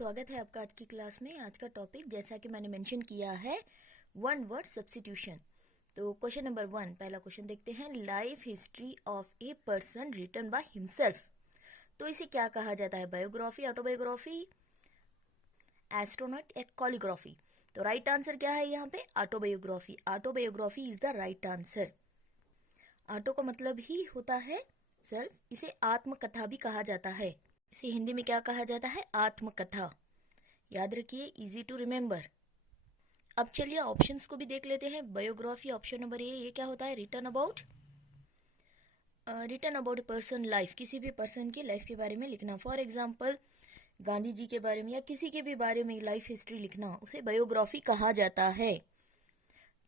स्वागत है आपका आज की क्लास में। आज का टॉपिक जैसा कि मैंने मेंशन किया है वन वर्ड सब्स्टिट्यूशन। तो क्वेश्चन नंबर 1, पहला क्वेश्चन देखते हैं। Life history of a person written by himself. तो इसे क्या कहा जाता है? बायोग्राफी, ऑटोबायोग्राफी, एस्ट्रोनॉट या कॉलीग्राफी? तो राइट आंसर क्या है यहाँ पे? Autobiography. Autobiography is the right answer. Auto का मतलब ही होता है सेल्फ। इसे आत्मकथा भी कहा जाता है। इसे हिंदी में क्या कहा जाता है? आत्मकथा। याद रखिए, इजी टू रिमेम्बर। अब चलिए ऑप्शंस को भी देख लेते हैं। बायोग्राफी ऑप्शन नंबर ए, ये क्या होता है? Written about a person life, किसी भी पर्सन की लाइफ के बारे में लिखना। फॉर एग्जाम्पल गांधी जी के बारे में या किसी के भी बारे में लाइफ हिस्ट्री लिखना, उसे बायोग्राफी कहा जाता है।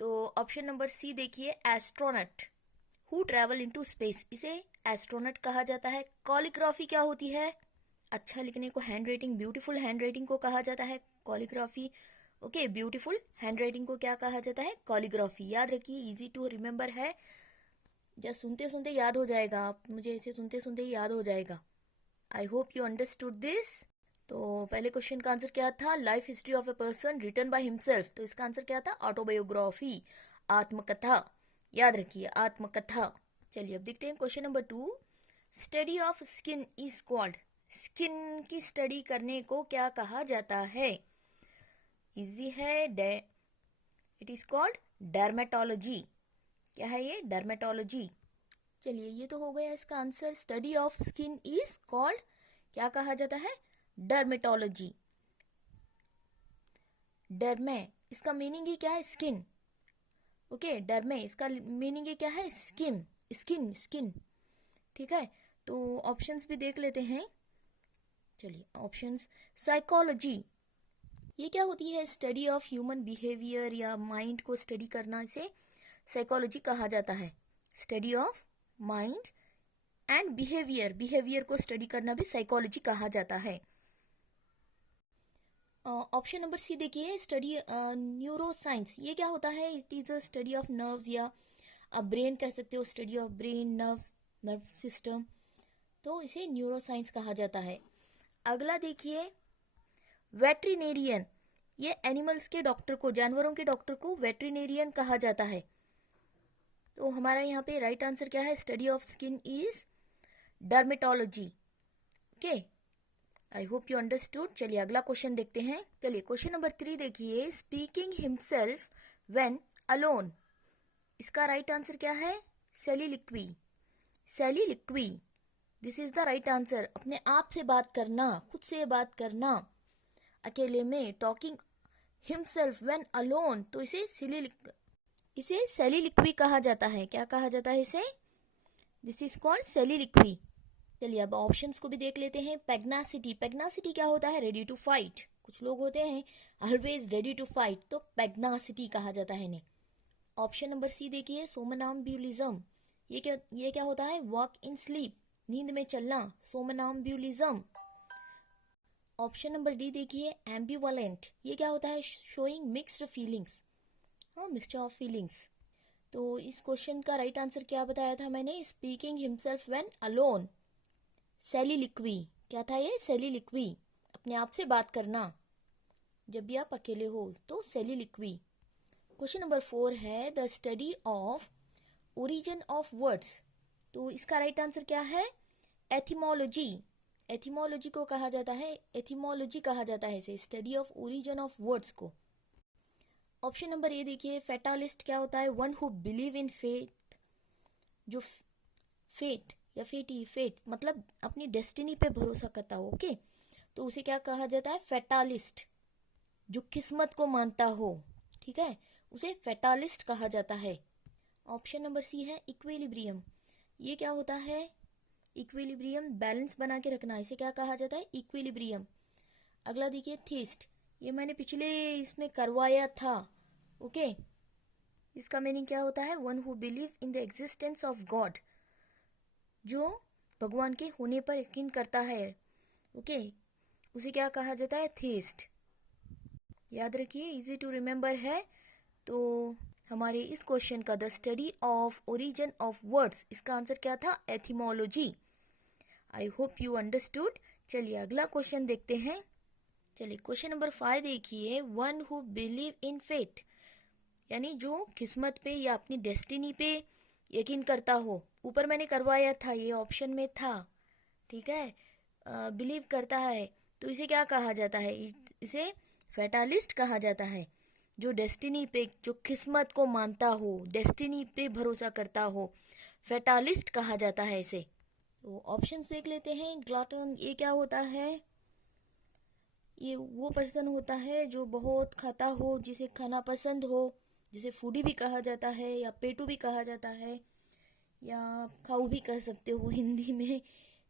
तो ऑप्शन नंबर सी देखिए, astronaut who travel into space, इसे एस्ट्रोनॉट कहा जाता है। कॉलीग्राफी क्या होती है? अच्छा लिखने को, hand writing, beautiful hand writing को कहा जाता है कॉलीग्राफी। ओके, ब्यूटीफुल हैंड राइटिंग को क्या कहा जाता है? कॉलीग्राफी। याद रखिए, इजी टू रिमेम्बर है। जब सुनते सुनते याद हो जाएगा, आप मुझे इसे सुनते सुनते ही याद हो जाएगा। I hope you understood this. तो पहले क्वेश्चन का आंसर क्या था? Life history of a person written by himself. तो इसका आंसर क्या था? ऑटोबायोग्राफी, आत्मकथा। याद रखिए, आत्मकथा। चलिए अब देखते हैं question number 2। Study of skin is called, skin की स्टडी करने को क्या कहा जाता है? इजी है, इट इज कॉल्ड डर्मेटोलॉजी। क्या है ये? डर्मेटोलॉजी। चलिए, ये तो हो गया इसका answer. Study of skin is called, क्या कहा जाता है? डर्मेटोलॉजी। डर्मे, इसका मीनिंग ही क्या है? स्किन। ओके, डर्मे इसका मीनिंग ही क्या है? Skin, skin, skin. ठीक है, तो ऑप्शंस भी देख लेते हैं। चलिए ऑप्शंस। साइकोलॉजी, ये क्या होती है? स्टडी ऑफ ह्यूमन बिहेवियर या माइंड को स्टडी करना, इसे साइकोलॉजी कहा जाता है। Study of mind and behaviour, behaviour को स्टडी करना भी साइकोलॉजी कहा जाता है। ऑप्शन नंबर सी देखिए, स्टडी न्यूरोसाइंस, ये क्या होता है? It is a study of nerves या ब्रेन कह सकते हो, study of brain, nerves, nerve system, तो इसे न्यूरोसाइंस कहा जाता है। अगला देखिए, वेटरिनेरियन, ये एनिमल्स के डॉक्टर को, जानवरों के डॉक्टर को वेटरिनेरियन कहा जाता है। तो हमारा यहाँ पे राइट आंसर क्या है? Study of skin is dermatology. Okay, I hope you understood. चलिए अगला क्वेश्चन देखते हैं। चलिए क्वेश्चन नंबर 3 देखिए, स्पीकिंग हिमसेल्फ व्हेन अलोन, इसका राइट आंसर क्या है? Soliloquy, soliloquy. This is the right answer. अपने आप से बात करना, खुद से बात करना, अकेले में, टॉकिंग हिमसेल्फ व्हेन अलोन, तो इसे सेलिलिक्वी कहा जाता है। क्या कहा जाता है इसे? This is called soliloquy. चलिए अब ऑप्शंस को भी देख लेते हैं। पैग्नासिटी, पैग्नासिटी क्या होता है? Ready to fight. कुछ लोग होते हैं ऑलवेज रेडी टू फाइट, तो पैग्नासिटी कहा जाता है इन्हें। ऑप्शन नंबर सी देखिए, सोमनाम्ब्यूलिज्म, ये क्या होता है? वॉक इन स्लीप, नींद में चलना, सोमनाम्ब्यूलिज्म। ऑप्शन नंबर डी देखिए, एम्बिवलेंट, ये क्या होता है? शोइंग मिक्स्ड फीलिंग्स, हाँ, मिक्सचर ऑफ फीलिंग्स। तो इस क्वेश्चन का राइट आंसर क्या बताया था मैंने? Speaking himself when alone, soliloquy. क्या था ये? सेलिलिक्वी, अपने आप से बात करना जब भी आप अकेले हो, तो सेलिलिक्वी। क्वेश्चन नंबर 4 है, the study of origin of words, तो इसका राइट आंसर क्या है? एथिमोलॉजी। एथिमोलॉजी को कहा जाता है, एथिमोलॉजी कहा जाता है इसे, study of origin of words को। ऑप्शन नंबर ए देखिए, फेटालिस्ट क्या होता है? One who believe in faith, जो फेट या फेट मतलब अपनी डेस्टिनी पे भरोसा करता हो। ओके, तो उसे क्या कहा जाता है? फेटालिस्ट। जो किस्मत को मानता हो, ठीक है, उसे फेटालिस्ट कहा जाता है। ऑप्शन नंबर सी है इक्विलिब्रियम, ये क्या होता है? इक्विलिब्रियम, बैलेंस बना के रखना, इसे क्या कहा जाता है? इक्विलिब्रियम। अगला देखिए, थीस्ट, ये मैंने पिछले इसमें करवाया था। ओके, इसका मीनिंग क्या होता है? One who believe in the existence of God, जो भगवान के होने पर यकीन करता है। ओके, उसे क्या कहा जाता है? थीस्ट। याद रखिए, इजी टू रिमेम्बर है। तो हमारे इस क्वेश्चन का the study of origin of words, इसका आंसर क्या था? Etymology. I hope you understood. चलिए अगला क्वेश्चन देखते हैं। चलिए क्वेश्चन नंबर 5 देखिए, one who believe in fate, यानी जो किस्मत पे या अपनी डेस्टिनी पे यकीन करता हो। ऊपर मैंने करवाया था, ये ऑप्शन में था, ठीक है। बिलीव करता है तो इसे क्या कहा जाता है? इसे फैटालिस्ट कहा जाता है। जो डेस्टिनी पे, जो किस्मत को मानता हो, डेस्टिनी पे भरोसा करता हो, फैटालिस्ट कहा जाता है इसे। तो ऑप्शंस देख लेते हैं। ग्लटन, ये क्या होता है? ये वो पर्सन होता है जो बहुत खाता हो, जिसे खाना पसंद हो, जिसे फूडी भी कहा जाता है या पेटू भी कहा जाता है या खाऊ भी कह सकते हो हिंदी में।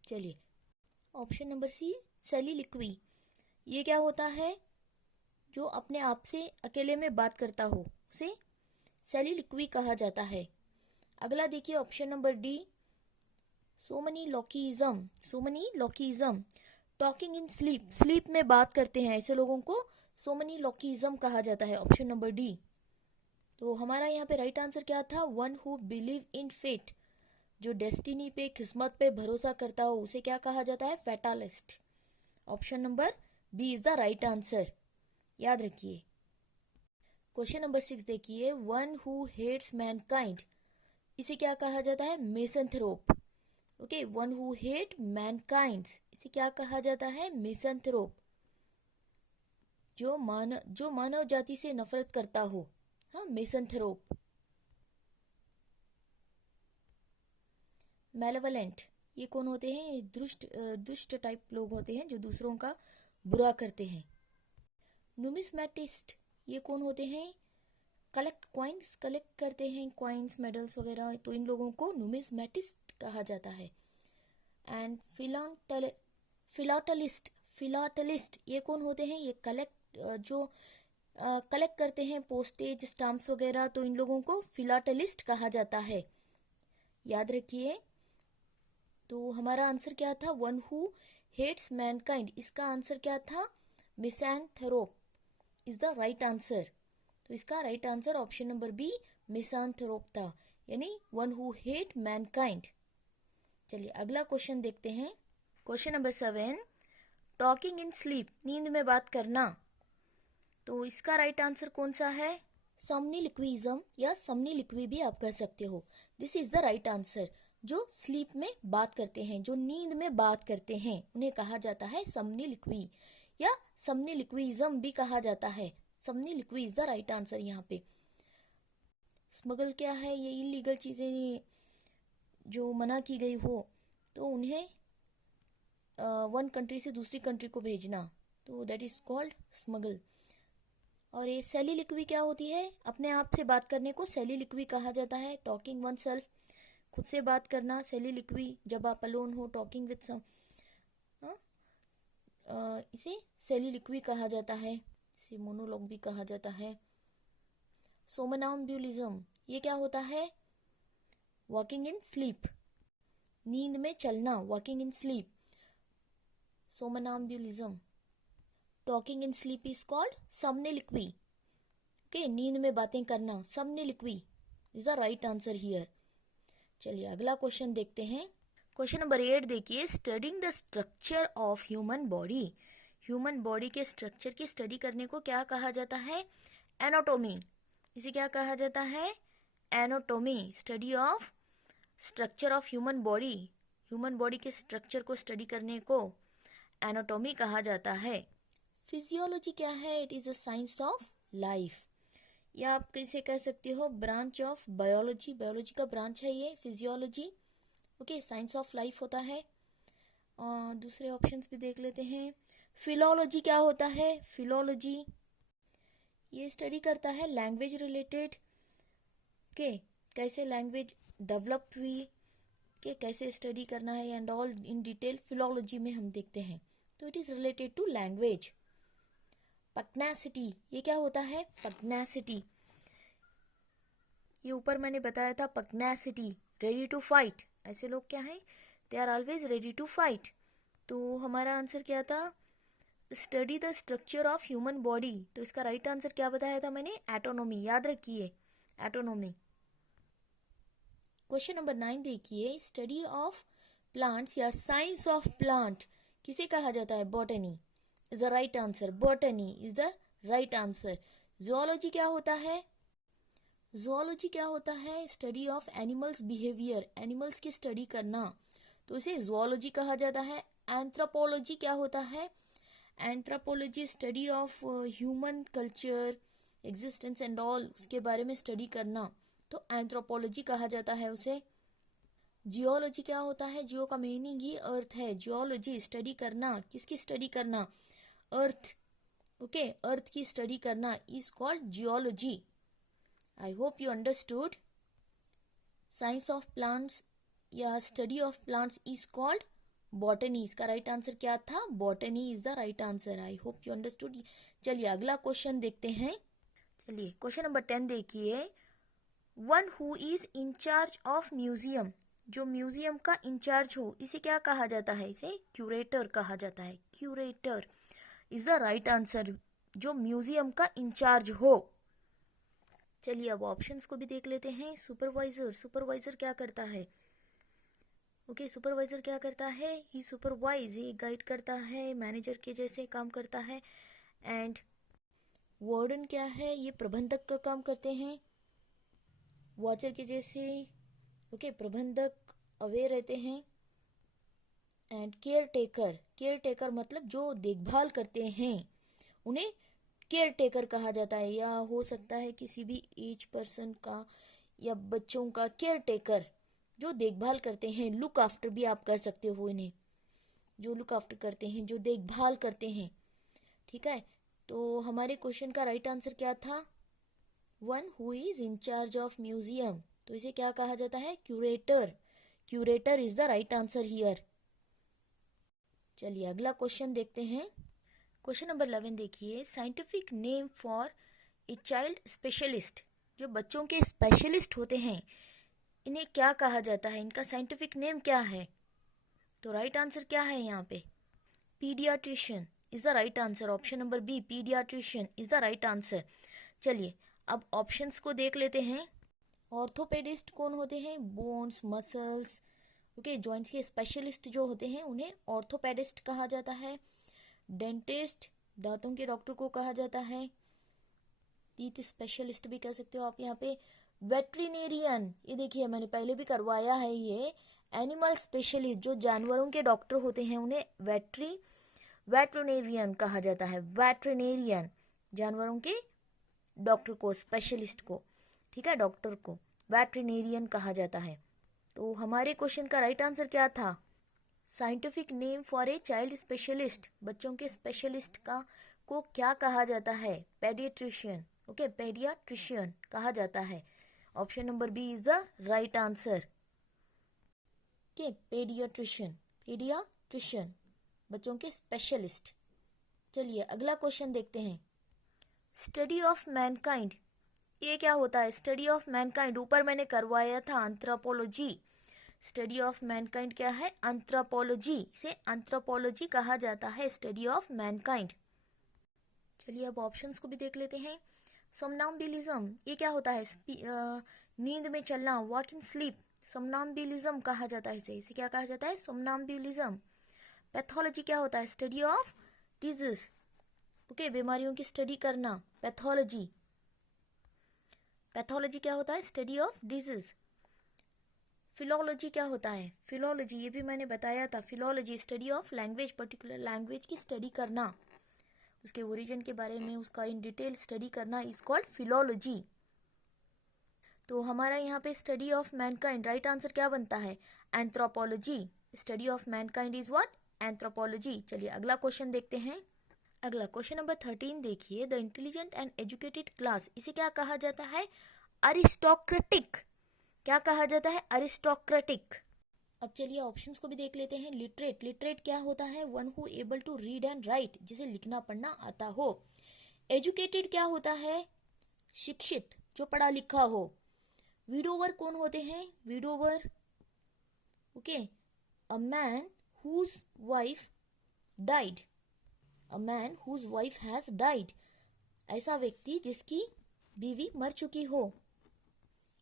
चलिए ऑप्शन नंबर सी, सेलिलिक्वी, ये क्या होता है? जो अपने आप से अकेले में बात करता हो उसे सेलिलिक्वी कहा जाता है। अगला देखिए option number D, somniloquism, somniloquism, talking in sleep, sleep में बात करते हैं ऐसे लोगों को सोमनीलोकिज्म कहा जाता है। Option number D. तो हमारा यहाँ पे राइट आंसर क्या था? One who believe in fate, जो डेस्टिनी पे, किस्मत पे भरोसा करता हो उसे क्या कहा जाता है? Fatalist. Option number B is the right answer, याद रखिए। क्वेश्चन नंबर 6 देखिए, वन हु हेट्स मैनकाइंड, इसे क्या कहा जाता है? Misanthrope. Okay, one who hate Mankind, इसे क्या कहा जाता है? मिसैंथ्रोप। जो मानव जाति से नफरत करता हो, हाँ, मिसैंथ्रोप। मैलेवलेंट, ये कौन होते हैं? दुष्ट टाइप लोग होते हैं जो दूसरों का बुरा करते हैं। नुमिस्मेटिस्ट, ये कौन होते हैं? कॉइन्स कलेक्ट करते हैं, कॉइन्स, मेडल्स वगैरह, तो इन लोगों को नुमिस्मेटिस्ट कहा जाता है। एंड फिलाटलिस्ट, ये कौन होते हैं? ये कलेक्ट करते हैं पोस्टेज, स्टाम्प्स वगैरह, तो इन लोगों को फिलाटलिस्ट कहा जाता है, याद रखिए। तो हमारा आंसर क्या था? वन हु हेट्स मैनकाइंड, इसका आंसर क्या था? Misanthrope is the right answer. तो इसका right answer option number B, misanthrope था, यानी वन हु हेट मैनकाइंड। चलिए अगला क्वेश्चन देखते हैं। Question number 7, talking in sleep, नींद में बात करना, तो इसका राइट आंसर कौन सा है? समनीलिक्विज्म या समनीलिक्वी भी आप कह सकते हो। This is the right answer. जो स्लीप में बात करते हैं, जो नींद में बात करते हैं, उन्हें कहा जाता है समनीलिक्वी या समनीलिक्विज्म भी कहा जाता है। समनीलिक्वी इज द राइट आंसर यहाँ पे। स्मगल क्या है? ये इलीगल चीजें जो मना की गई हो, तो उन्हें वन कंट्री से दूसरी कंट्री को भेजना, तो दैट इज कॉल्ड स्मगल। और ये सेलिलिक्वी क्या होती है? अपने आप से बात करने को सेलिलिक्वी कहा जाता है। टॉकिंग वन सेल्फ, खुद से बात करना, सेलिलिक्वी। जब आप अलोन हो, टॉकिंग विद सम, इसे सेलिलिक्वी कहा जाता है, इसे मोनोलॉग भी कहा जाता है। सोमनाम्बुलिज्म, ये क्या होता है? वॉकिंग इन स्लीप, नींद में चलना, walking in sleep, somnambulism. Talking in sleep is called somniloquy. Okay, नींद में बातें करना, somniloquy is the right answer here. चलिए अगला क्वेश्चन देखते हैं। क्वेश्चन नंबर 8 देखिए, studying the structure of human body, human body के स्ट्रक्चर की स्टडी करने को क्या कहा जाता है? एनाटॉमी। इसे क्या कहा जाता है? Anatomy, study of structure of human body, human body के स्ट्रक्चर को स्टडी करने को एनाटॉमी कहा जाता है। फिजियोलॉजी क्या है? It is a science of life, या आप कैसे कह सकते हो ब्रांच ऑफ बायोलॉजी, बायोलॉजी का ब्रांच है ये physiology. Okay, science of life होता है। और दूसरे ऑप्शंस भी देख लेते हैं। फिलोलॉजी क्या होता है? फिलोलॉजी ये स्टडी करता है लैंग्वेज रिलेटेड के, कैसे लैंग्वेज डेवलप हुई, के कैसे स्टडी करना है, and all in detail philology में हम देखते हैं। तो it is related to language. Pugnacity, ये क्या होता है? पग्नासिटी, ये ऊपर मैंने बताया था, पग्नासिटी, रेडी टू फाइट। ऐसे लोग क्या हैं? They are always ready to fight. तो हमारा आंसर क्या था? Study the structure of human body, तो इसका राइट आंसर क्या बताया था मैंने? एटोनॉमी, याद रखिए, एटोनॉमी। क्वेश्चन नंबर 9 देखिए, स्टडी ऑफ प्लांट्स या साइंस ऑफ प्लांट किसे कहा जाता है? Botany. Is the right answer, botany is the right answer. Zoology क्या होता है? जूलॉजी क्या होता है? Study of animals behaviour, animals की स्टडी करना, तो इसे जूलॉजी कहा जाता है। एंथ्रोपोलॉजी क्या होता है? Anthropology study of human culture, existence and all, उसके बारे में स्टडी करना, तो एंथ्रोपोलॉजी कहा जाता है उसे। जियोलॉजी क्या होता है? जियो का मीनिंग ही अर्थ है, जियोलॉजी स्टडी करना, किसकी स्टडी करना? अर्थ, ओके, अर्थ की स्टडी करना is called geology. I hope you understood. Science of plants या study of plants is called botany. इसका राइट आंसर क्या था? Botany is the right answer. I hope you understood. चलिए अगला क्वेश्चन देखते हैं। चलिए क्वेश्चन नंबर 10 देखिए। One who is incharge of museum, जो म्यूजियम का इंचार्ज हो, इसे क्या कहा जाता है? इसे क्यूरेटर कहा जाता है। Curator is the right answer, जो म्यूजियम का इंचार्ज हो। चलिए अब ऑप्शंस को भी देख लेते हैं। सुपरवाइजर, सुपरवाइजर क्या करता है? ओके, सुपरवाइजर क्या करता है? ही सुपरवाइज, ये गाइड करता है, मैनेजर के जैसे काम करता है। एंड वार्डन क्या है? ये प्रबंधक का काम करते हैं, वॉचर के जैसे। ओके, प्रबंधक अवेयर रहते हैं। And care taker, care taker मतलब जो देखभाल करते हैं, उन्हें केयर टेकर कहा जाता है। या हो सकता है किसी भी एज पर्सन का या बच्चों का केयर टेकर, जो देखभाल करते हैं। लुक आफ्टर भी आप कह सकते हो इन्हें, जो लुक आफ्टर करते हैं, जो देखभाल करते हैं। ठीक है, तो हमारे क्वेश्चन का राइट आंसर क्या था? One who is incharge of museum, तो इसे क्या कहा जाता है? Curator. Curator is the right answer here. चलिए अगला क्वेश्चन देखते हैं। क्वेश्चन नंबर 11 देखिए। Scientific name for a child specialist, जो बच्चों के स्पेशलिस्ट होते हैं, इन्हें क्या कहा जाता है? इनका साइंटिफिक नेम क्या है? तो राइट आंसर क्या है यहाँ पे? Paediatrician is the right answer. Option number B, paediatrician is the right answer. चलिए अब ऑप्शंस को देख लेते हैं। ऑर्थोपेडिस्ट कौन होते हैं? बोन्स, मसल्स, ओके, जॉइंट्स के स्पेशलिस्ट जो होते हैं उन्हें ऑर्थोपेडिस्ट कहा जाता है। डेंटिस्ट, दांतों के डॉक्टर को कहा जाता है। टीथ स्पेशलिस्ट भी कह सकते हो आप यहाँ पे। वेटरिनेरियन, ये देखिए मैंने पहले भी करवाया है ये। एनिमल स्पेशलिस्ट, जो जानवरों के डॉक्टर होते हैं, उन्हें वेटरिनेरियन कहा जाता है। वेटरिनेरियन, जानवरों के डॉक्टर को, स्पेशलिस्ट को, ठीक है, डॉक्टर को वेटरिनेरियन कहा जाता है। तो हमारे क्वेश्चन का राइट आंसर क्या था? Scientific name for a child specialist, बच्चों के स्पेशलिस्ट का को क्या कहा जाता है? पेडियाट्रिशियन। ओके, पेडियाट्रिशियन कहा जाता है। Option number B is the right answer. Okay, paediatrician, paediatrician, बच्चों के स्पेशलिस्ट। चलिए अगला क्वेश्चन देखते हैं। स्टडी ऑफ मैनकाइंड, ये क्या होता है? स्टडी ऑफ मैनकाइंड ऊपर मैंने करवाया था, एंथ्रोपोलॉजी। स्टडी ऑफ मैनकाइंड क्या है? एंथ्रोपोलॉजी, इसे एंथ्रोपोलॉजी कहा जाता है, स्टडी ऑफ मैनकाइंड। चलिए अब ऑप्शंस को भी देख लेते हैं। सोमनाम्बुलिज्म, ये क्या होता है? नींद में चलना, वॉक इन स्लीप, सोमनाम्बुलिज्म कहा जाता है इसे क्या कहा जाता है? सोमनाम्बुलिज्म। पैथोलॉजी क्या होता है? स्टडी ऑफ डिजीज, ओके, बीमारियों की स्टडी करना, पैथोलॉजी। पैथोलॉजी क्या होता है? Study of disease. फिलोलॉजी क्या होता है? फिलोलॉजी, ये भी मैंने बताया था, philology study of language, particular language की स्टडी करना, उसके ओरिजिन के बारे में उसका इन डिटेल स्टडी करना इज कॉल्ड फिलोलॉजी। तो हमारा यहाँ पे study of Mankind, right answer क्या बनता है? Anthropology. Study of Mankind is what? Anthropology. चलिए अगला क्वेश्चन देखते हैं। अगला क्वेश्चन नंबर 13 देखिए। The intelligent and educated class, इसे क्या कहा जाता है? अरिस्टोक्रेटिक। क्या कहा जाता है? अरिस्टोक्रेटिक। अब चलिए ऑप्शंस को भी देख लेते हैं। लिटरेट, लिटरेट क्या होता है? One who able to read and write, जिसे लिखना पढ़ना आता हो। एजुकेटेड क्या होता है? शिक्षित, जो पढ़ा लिखा हो। विडोवर कौन होते हैं? Widower, okay, a man whose wife died, a man whose wife has died, ऐसा व्यक्ति जिसकी बीवी मर चुकी हो,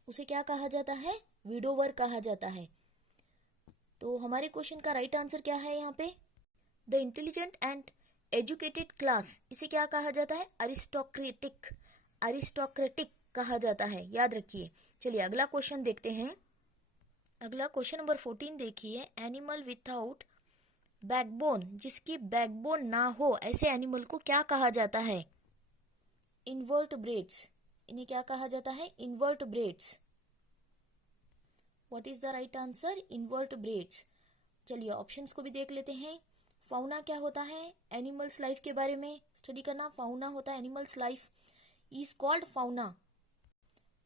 उसे क्या कहा जाता है? विडोवर कहा जाता है। तो हमारे क्वेश्चन का राइट आंसर क्या है यहाँ पे? The intelligent and educated class, इसे क्या कहा जाता है? अरिस्टोक्रेटिक, अरिस्टोक्रेटिक कहा जाता है, याद रखिए। चलिए अगला क्वेश्चन देखते हैं। अगला क्वेश्चन नंबर 14 देखिए। एनिमल विथआउट बैकबोन, जिसकी बैकबोन ना हो, ऐसे एनिमल को क्या कहा जाता है? इनवर्टब्रेट्स। इन्हें क्या कहा जाता है? Invertebrates. What is the right answer? Invertebrates. चलिए ऑप्शंस को भी देख लेते हैं। फाउना क्या होता है? एनिमल्स लाइफ के बारे में स्टडी करना। फाउना होता है animals life, is called fauna.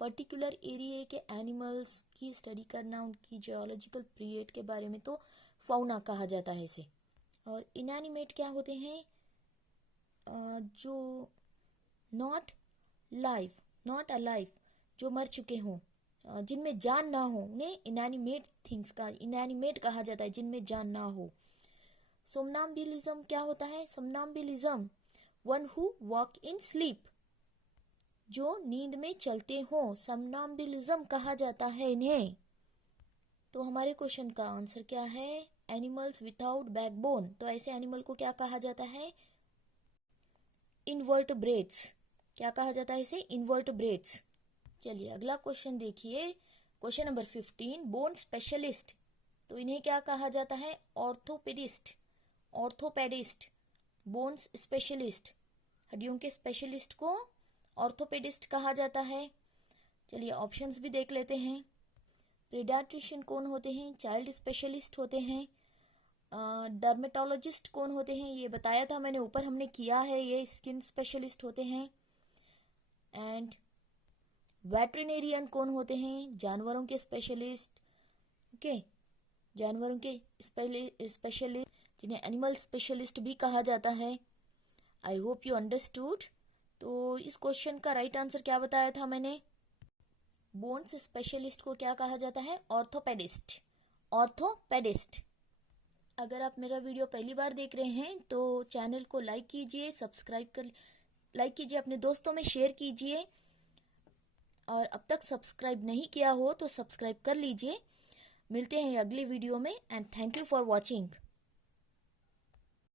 Particular area के एनिमल्स की स्टडी करना, उनकी जियोलॉजिकल पीरियड के बारे में, तो फाउना कहा जाता है इसे। और इनएनिमेट क्या होते हैं? जो नॉट लाइव, नॉट अलाइव, जो मर चुके हों, जिनमें जान ना हो, उन्हें इनएनिमेट थिंग्स का इनएनिमेट कहा जाता है, जिनमें जान ना हो। सोमनाम्बुलिज्म क्या होता है? Somnambulism, one who walk in sleep, जो नींद में चलते हों, सोमनाम्बुलिज्म कहा जाता है इन्हें। तो हमारे क्वेश्चन का आंसर क्या है? Animals without backbone. तो ऐसे एनिमल को क्या कहा जाता है? इनवर्टब्रेट्स। क्या कहा जाता है इसे? इनवर्टब्रेट्स। चलिए अगला क्वेश्चन देखिए। क्वेश्चन नंबर 15, बोन स्पेशलिस्ट, तो इन्हें क्या कहा जाता है? Orthopaedist, orthopaedist. बोन्स स्पेशलिस्ट, हड्डियों के स्पेशलिस्ट को ऑर्थोपेडिस्ट कहा जाता है। चलिए ऑप्शंस भी देख लेते हैं। पीडियाट्रिशियन कौन होते हैं? चाइल्ड स्पेशलिस्ट होते हैं। डर्मेटोलॉजिस्ट कौन होते हैं? ये बताया था मैंने, ऊपर हमने किया है, ये स्किन स्पेशलिस्ट होते हैं। एंड वेटरिनेरियन कौन होते हैं? जानवरों के स्पेशलिस्ट। ओके, जानवरों के स्पेशलिस्ट, जिन्हें एनिमल स्पेशलिस्ट भी कहा जाता है। आई होप यू अंडरस्टूड। तो इस क्वेश्चन का राइट आंसर क्या बताया था मैंने? बोन्स स्पेशलिस्ट को क्या कहा जाता है? Orthopaedist, orthopaedist. अगर आप मेरा वीडियो पहली बार देख रहे हैं तो चैनल को लाइक कीजिए, सब्सक्राइब कर लाइक कीजिए, अपने दोस्तों में शेयर कीजिए, और अब तक सब्सक्राइब नहीं किया हो तो सब्सक्राइब कर लीजिए। मिलते हैं अगली वीडियो में, and thank you for watching.